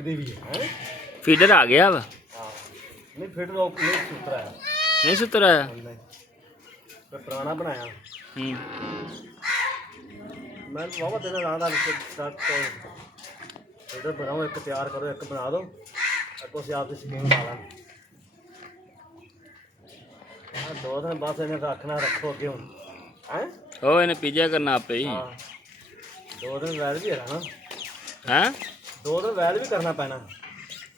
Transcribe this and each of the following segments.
ਲੱਗਦੀ ਵੀ ਹੈ। फीडर आ गया वा ਹਾਂ ਨਹੀਂ ਫਿੱਟ ਰੋਕ ਨਹੀਂ ਸੁਤਰਾ ਹੈ नहीं सुतर आया ਤੇ ਪੁਰਾਣਾ ਬਣਾਇਆ ਮੈਂ ਵਾਵਾ ਦਿਨ ਰਾਤ ਦਾ ਸਟਾਰਟ ਇਹਦਾ ਬਣਾਓ ਇੱਕ ਤਿਆਰ ਕਰੋ ਇੱਕ ਬਣਾ ਦਿਓ ਅੱਗੋਂ ਅਸੀਂ ਆਪਦੀ ਸਕੀਮ ਲਾ ਲਾਂਗੇ ਆ 2 ਦਿਨ ਬਾਅਦ ਇਹਨੇ ਰੱਖਣਾ ਰੱਖੋ ਅੱਗੇ ਹੁਣ ਹੈ ओ इन्हें पिज्जा करना आपे ही ਹਾਂ 2 ਦਿਨ ਵੈਲ ਵੀ ਹੈਗਾ ਨਾ हैं 2 ਦਿਨ ਵੈਲ ਵੀ ਕਰਨਾ ਪੈਣਾ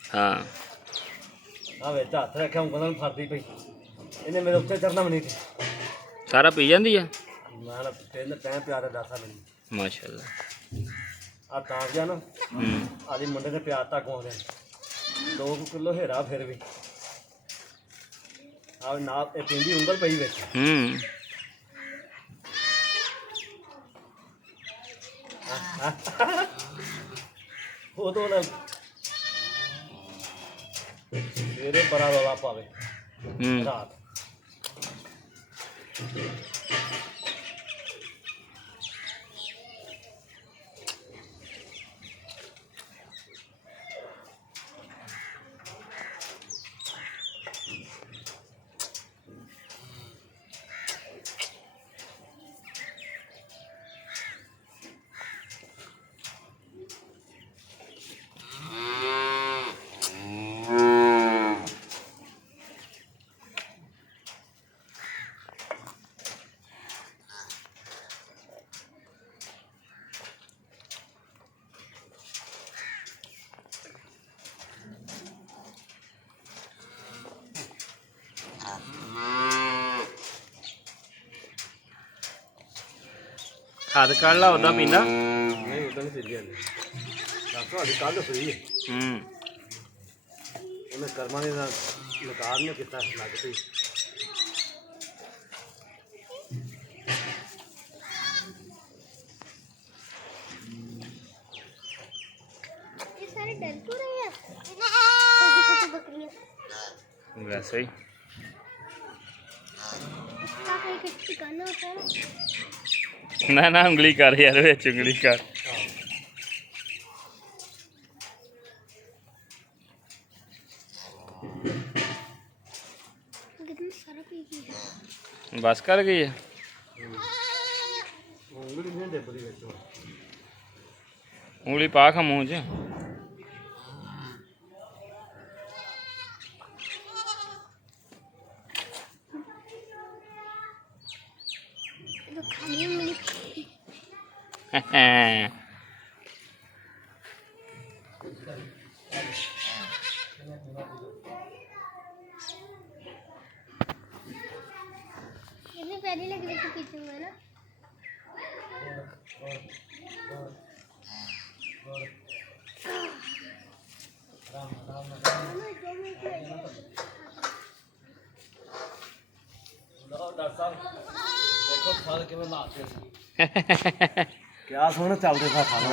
हाँ ਆ ਵਿੱਚ ਹੱਥ ਰੱਖਿਆ ਉਂਗਲਾਂ ਨੂੰ ਫੜਦੀ ਪਈ ਇਹਨੇ ਮੇਰੇ ਉੱਤੇ ਚੜਨਾ ਵੀ ਨਹੀਂ ਸੀ सारा पी जाती है ਮੈਂ ਨਾ ਤਿੰਨ ਤੈਂ ਪਿਆਰ ਦੱਸਾਂ ਮੈਨੂੰ माशाल्लाह ਆ ਤਾਂ ਗਿਆ ਨਾ ਆਦੀ ਮੁੰਡੇ ਨੇ ਪਿਆਰ ਤੱਕ ਆਉਂਦੇ 2 ਕਿਲੋ ਹੀਰਾ ਫਿਰ ਵੀ ਆ ਨਾ ਇਹ ਪਿੰਡੀ ਉਂਗਲ ਪਈ ਵਿੱਚ ਉਦੋਂ ਨਾ ਮੇਰੇ ਬੜਾ ਰੌਲਾ ਪਾਵੇ ਰਾਤ हाथ काट ला उदा पींदा नहीं उदा नहीं पींदी डॉक्टर वाली कल सुई उन्हें कर्मा ने नकार ने कितना लग पई ये सारे डर क्यों रहे हैं छोटी-छोटी बकरियां वैसे ही इसका कोई कुछ ठिकाना होता है ना ना उंगली कर यार विच उंगली कर कितनी सारा पी गई बस कर गई है उंगली नहीं डेबरी ਵਿੱਚ उंगली पा खा मुंह च तो खाली उंगली इतनी प्यारी लग रही थी पीछे में ना ਡਾਕਟਰ ਸਾਹਿਬ ਦੇਖੋ ਫਲ ਕਿਵੇਂ ਮਾਰਦੇ ਸੀ ਕਿਆ ਸੋਹਣਾ ਚੱਲਦੇ ਸਾ ਖਾਣਾ